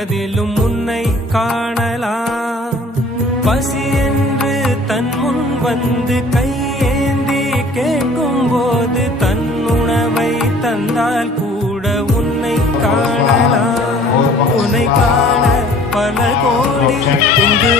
எதிலும் உன்னை காணலாம். பசி என்று தன் முன் வந்து கையேந்தி கேட்கும் போது தன் உணவை தந்தால் கூட உன்னை காணலாம். உன்னை காண பல கோடி இங்கு